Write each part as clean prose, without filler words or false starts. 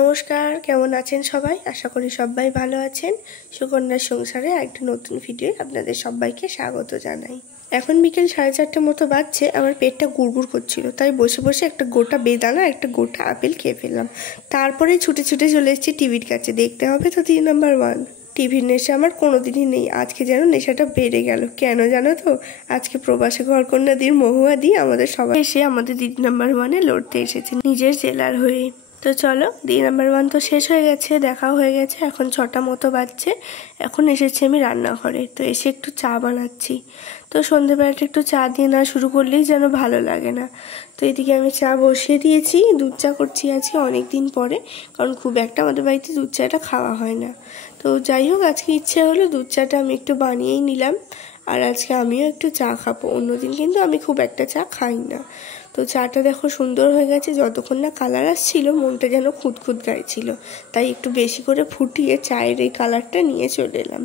নমস্কার, কেমন আছেন সবাই? আশা করি সবাই ভালো আছেন। সুকন্যার সংসারে একটা নতুন ভিডিও আপনাদের সবাইকে স্বাগত জানাই। এখন বিকেল 4:30 মতো বাজছে। আমার পেটটা গুড়গুড় করছিল, তাই বসে বসে একটা গোটা বেদানা একটা গোটা আপেল খেয়ে ফেললাম। তারপরে ছুটে ছুটে চলে এসেছি টিভির কাছে। দেখতে হবে তো 3 নাম্বার 1। টিভির নেশা আমার কোনোদিনই নেই, আজকে যেন নেশাটা বেড়ে গেল। কেন জানো তো? আজকে প্রবাসী ঘরকন্যাদির মহুয়া দিয়ে আমাদের সবাই এসে আমাদের 3 নাম্বার 1-এ লড়তে এসেছে নিজের জেলার হয়ে। তো চলো, 3 নাম্বার 1 তো শেষ হয়ে গেছে, দেখাও হয়ে গেছে। এখন 6টা মতো বাজছে। এখন এসেছি আমি রান্নাঘরে। তো এসে একটু চা বানাচ্ছি। তো সন্ধ্যেবেলাটা একটু চা দিয়ে না শুরু করলেই যেন ভালো লাগে না। তো এদিকে আমি চা বসিয়ে দিয়েছি, দুধ চা করছি আজকে অনেক দিন পরে, কারণ খুব একটা আমাদের বাড়িতে দুধ চাটা খাওয়া হয় না। তো যাই হোক, আজকে ইচ্ছে হলো দুধ চাটা আমি একটু বানিয়েই নিলাম। আর আজকে আমিও একটু চা খাবো। অন্যদিন কিন্তু আমি খুব একটা চা খাই না। তো চাটা দেখো সুন্দর হয়ে গেছে। যতক্ষণ না কালার আসছিল মনটা যেন খুঁতখুত গাইছিল, তাই একটু বেশি করে ফুটিয়ে চায়ের এই কালারটা নিয়ে চলে এলাম।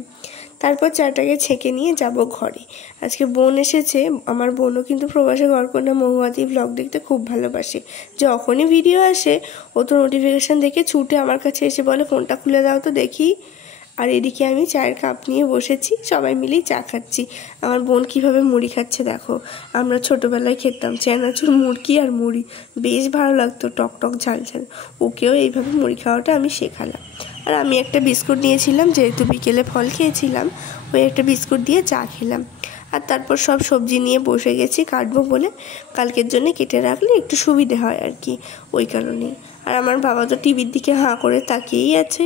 তারপর চাটাকে ছেঁকে নিয়ে যাব ঘরে। আজকে বোন এসেছে। আমার বোনও কিন্তু প্রবাসী ঘরকন্যা মহুয়াদি ব্লগ দেখতে খুব ভালোবাসে। যখনই ভিডিও আসে ও তো নোটিফিকেশান দেখে ছুটে আমার কাছে এসে বলে, ফোনটা খুলে দাও তো দেখি। আর এদিকে আমি চায়ের কাপ নিয়ে বসেছি, সবাই মিলেই চা খাচ্ছি। আমার বোন কিভাবে মুড়ি খাচ্ছে দেখো। আমরা ছোটোবেলায় খেতাম চানাচুর, মুড়কি আর মুড়ি, বেশ ভালো লাগতো, টক টক ঝাল ঝাল। ওকেও এইভাবে মুড়ি খাওয়াটা আমি শেখালাম। আর আমি একটা বিস্কুট নিয়েছিলাম, যেহেতু বিকেলে ফল খেয়েছিলাম, ওই একটা বিস্কুট দিয়ে চা খেলাম। আর তারপর সব সবজি নিয়ে বসে গেছি কাটবো বলে। কালকের জন্য কেটে রাখলে একটু সুবিধে হয় আর কি, ওই কারণেই। আর আমার বাবা তো টিভির দিকে হাঁ করে তাকিয়েই আছে,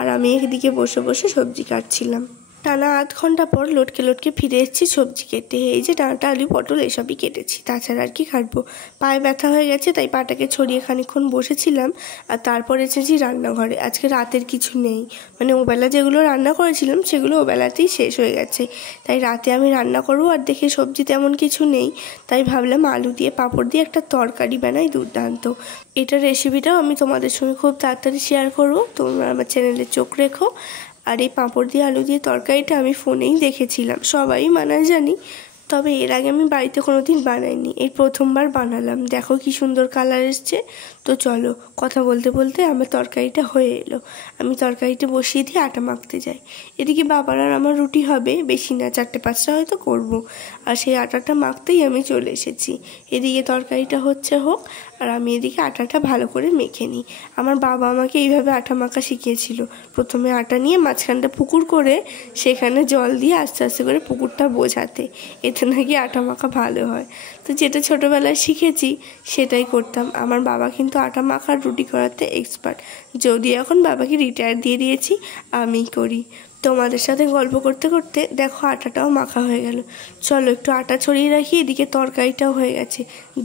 আর আমি একদিকে বসে বসে সবজি কাটছিলাম। টানা 8 ঘন্টা পর লটকে লটকে ফিরে এসেছি সবজি কেটে। এই যে ডাঁটা, আলু, পটল এসবই কেটেছি, তাছাড়া আর কি কাটবো। পায়ে ব্যথা হয়ে গেছে, তাই পাটাকে ছড়িয়ে খানিকক্ষণ বসেছিলাম। আর তারপর এসেছি রান্নাঘরে। আজকে রাতের কিছু নেই, মানে ওবেলা যেগুলো রান্না করেছিলাম সেগুলো ওবেলাতেই শেষ হয়ে গেছে। তাই রাতে আমি রান্না করবো। আর দেখে সবজি তেমন কিছু নেই, তাই ভাবলাম আলু দিয়ে পাঁপড় দিয়ে একটা তরকারি বানাই, দুর্দান্ত। এটার রেসিপিটাও আমি তোমাদের সঙ্গে খুব তাড়াতাড়ি শেয়ার করবো, তোমরা আমার চ্যানেলে চোখ রেখো। আর এই পাঁপড় দিয়ে আলু দিয়ে তরকারিটা আমি ফোনেই দেখেছিলাম, সবাই বানায় জানি, তবে এর আগে আমি বাড়িতে কোনো দিন বানাইনি। এই প্রথমবার বানালাম। দেখো কি সুন্দর কালার এসছে। তো চলো, কথা বলতে বলতে আমার তরকারিটা হয়ে এলো। আমি তরকারিটা বসিয়ে দিয়ে আটা মাখতে যাই। এদিকে বাবার আর আমার রুটি হবে, বেশি না, 4-5টা হয়তো করব। আর সেই আটাটা মাখতেই আমি চলে এসেছি। এদিকে তরকারিটা হচ্ছে হোক, আর আমি এদিকে আটাটা ভালো করে মেখে নিই। আমার বাবা আমাকে এইভাবে আটা মাখা শিখিয়েছিল। প্রথমে আটা নিয়ে মাঝখানটা পুকুর করে সেখানে জল দিয়ে আস্তে আস্তে করে পুকুরটা বোঝাতে, এতে নাকি আটা মাখা ভালো হয়। তো যেটা ছোটোবেলায় শিখেছি সেটাই করতাম। আমার বাবা কিন্তু আটা মাখার রুটি করাতে এক্সপার্ট। যদি এখন বাবাকে রিটায়ার দিয়ে দিয়েছি, আমিই করি। তোমাদের সাথে গল্প করতে করতে দেখো আটাটাও মাখা হয়ে গেল। চলো একটু আটা ছড়িয়ে রাখি। এদিকে তরকারিটাও হয়ে গেছে।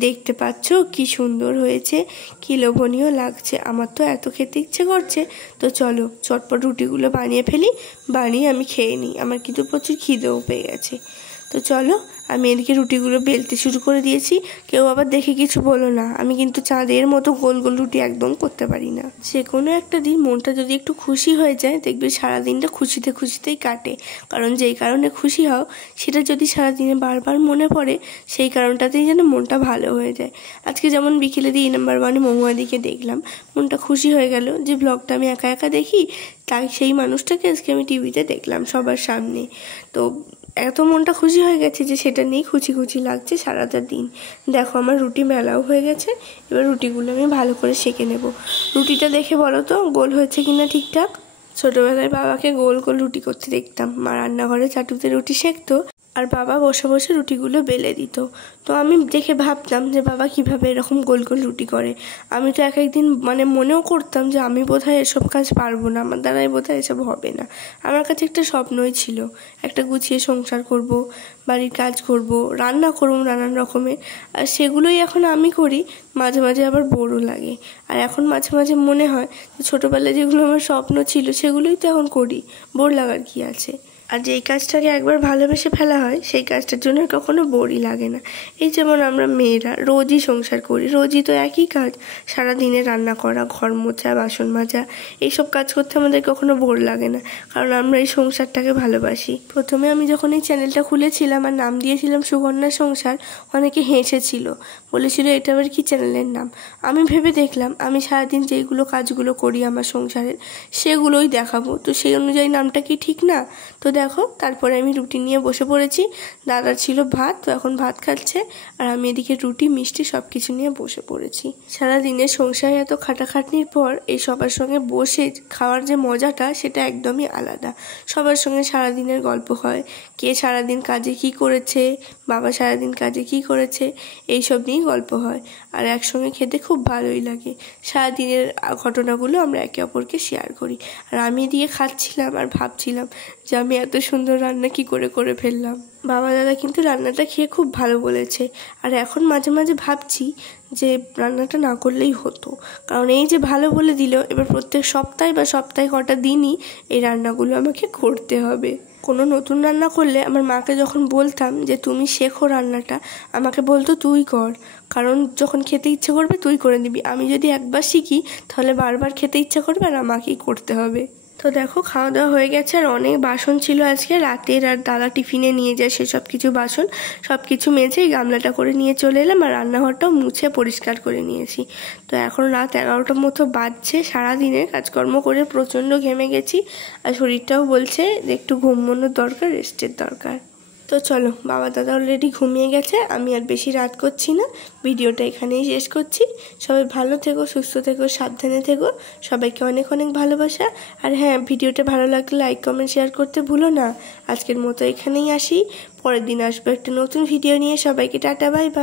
দেখতে পাচ্ছ কি সুন্দর হয়েছে, কি লোভনীয় লাগছে। আমার তো এত খেতে ইচ্ছে করছে। তো চলো চটপট রুটিগুলো বানিয়ে ফেলি, বানিয়ে আমি খেয়ে নিই। আমার কিন্তু প্রচুর খিদেও পেয়ে গেছে। তো চলো, আমি এদিকে রুটিগুলো বেলতে শুরু করে দিয়েছি। কেউ আবার দেখে কিছু বলো না, আমি কিন্তু চাঁদের মতো গোল গোল রুটি একদম করতে পারি না। যে কোনো একটা দিন মনটা যদি একটু খুশি হয়ে যায়, দেখবে সারাদিনটা খুশিতে খুশিতেই কাটে। কারণ যেই কারণে খুশি হও সেটা যদি সারাদিনে বারবার মনে পড়ে, সেই কারণটাতেই যেন মনটা ভালো হয়ে যায়। আজকে যেমন বিকেলে 3 নাম্বার 1-এ মহুয়াদিকে দেখলাম, মনটা খুশি হয়ে গেল যে ব্লগটা আমি একা একা দেখি, তাই সেই মানুষটাকে আজকে আমি টিভিতে দেখলাম সবার সামনে। তো এত মনটা খুশি হয়ে গেছে যে সেটা নিয়েই খুশি খুশি লাগছে সারাটা দিন। দেখো আমার রুটি মেলাও হয়ে গেছে। এবার রুটিগুলো আমি ভালো করে সেঁকে নেব। রুটিটা দেখে বলো তো গোল হয়েছে কিনা ঠিকঠাক। ছোটোবেলায় বাবাকে গোল গোল রুটি করতে দেখতাম। মা রান্নাঘরে চাটুতে রুটি সেঁকতো, আর বাবা বসে বসে রুটিগুলো বেলে দিত। তো আমি দেখে ভাবতাম যে বাবা কিভাবে এরকম গোল গোল রুটি করে। আমি তো এক একদিন মনেও করতাম যে আমি বোধহয় এসব কাজ পারবো না, আমার দ্বারাই বোধহয় এসব হবে না। আমার কাছে একটা স্বপ্নই ছিল, একটা গুছিয়ে সংসার করব, বাড়ির কাজ করব, রান্না করব নানান রকমের। আর সেগুলোই এখন আমি করি। মাঝে মাঝে আবার বোরও লাগে। আর এখন মাঝে মাঝে মনে হয় যে ছোটোবেলায় যেগুলো আমার স্বপ্ন ছিল সেগুলোই তো এখন করি, বোর লাগার কি আছে। আর যেই কাজটাকে একবার ভালোবেসে ফেলা হয় সেই কাজটার জন্য কখনো বোরই লাগে না। এই যেমন আমরা মেয়েরা রোজই সংসার করি, রোজই তো একই কাজ, সারাদিনে রান্না করা, ঘর মোছা, বাসন মাজা, এইসব কাজ করতে আমাদের কখনো বোর লাগে না, কারণ আমরা এই সংসারটাকে ভালোবাসি। প্রথমে আমি যখন এই চ্যানেলটা খুলেছিলাম আর নাম দিয়েছিলাম সুকন্যা সংসার, অনেকে হেসেছিল, বলেছিল এটা আবার কি চ্যানেলের নাম। আমি ভেবে দেখলাম আমি সারাদিন যেইগুলো কাজগুলো করি আমার সংসারের সেগুলোই দেখাবো, তো সেই অনুযায়ী নামটা কি ঠিক না? তো দেখো, তারপরে আমি রুটি নিয়ে বসে পড়েছি। দাদার ছিল ভাত, তো এখন ভাত খাচ্ছে, আর আমি এদিকে রুটি মিষ্টি সব কিছু নিয়ে বসে পড়েছি। সারাদিনের সংসারে এত খাটাখাটনির পর এই সবার সঙ্গে বসে খাওয়ার যে মজাটা সেটা একদমই আলাদা। সবার সঙ্গে সারাদিনের গল্প হয়, কে সারাদিন কাজে কি করেছে, বাবা সারাদিন কাজে কি করেছে, এইসব নিয়েই গল্প হয়, আর একসঙ্গে খেতে খুব ভালোই লাগে। সারাদিনের ঘটনাগুলো আমরা একে অপরকে শেয়ার করি, আর আমি দিয়ে খাচ্ছিলাম আর ভাবছিলাম যে আমি এত সুন্দর রান্না কি করে ফেললাম। বাবা দাদা কিন্তু রান্নাটা খেয়ে খুব ভালো বলেছে, আর এখন মাঝে মাঝে ভাবছি যে রান্নাটা না করলেই হতো, কারণ এই যে ভালো বলে দিল, এবার প্রত্যেক সপ্তাহে বা সপ্তাহে কটা দিনই এই রান্নাগুলো আমাকে করতে হবে। কোনো নতুন রান্না করলে আমার মাকে যখন বলতাম যে তুমি শেখো রান্নাটা, আমাকে বলতো তুই কর, কারণ যখন খেতে ইচ্ছে করবে তুই করে দিবি। আমি যদি একবার শিখি তাহলে বারবার খেতে ইচ্ছা করবে আর আমাকেই করতে হবে। তো দেখো, খাওয়া দাওয়া হয়ে গেছে, আর অনেক বাসন ছিল আজকে রাতের, আর দাদা টিফিনে নিয়ে যায় সেসব কিছু বাসন, সব কিছু মেজে এই গামলাটা করে নিয়ে চলে এলাম, আর রান্নাঘরটাও মুছে পরিষ্কার করে নিয়েছি। তো এখন রাত 11টার মতো বাজছে। সারাদিনের কাজকর্ম করে প্রচণ্ড ঘেমে গেছি, আর শরীরটাও বলছে যে একটু ঘুমানোর দরকার, রেস্টের দরকার। তো চলো, বাবা দাদা অলরেডি ঘুমিয়ে গেছে, আমি আর বেশি রাত করছি না, ভিডিওটা এখানেই শেষ করছি। সবাই ভালো থেকো, সুস্থ থেকো, সাবধানে থেকো, সবাইকে অনেক অনেক ভালোবাসা। আর হ্যাঁ, ভিডিওটা ভালো লাগলে লাইক কমেন্ট শেয়ার করতে ভুলো না। আজকের মতো এখানেই আসি, পরের দিন আসবো একটা নতুন ভিডিও নিয়ে। সবাইকে টাটা, বাই বাই।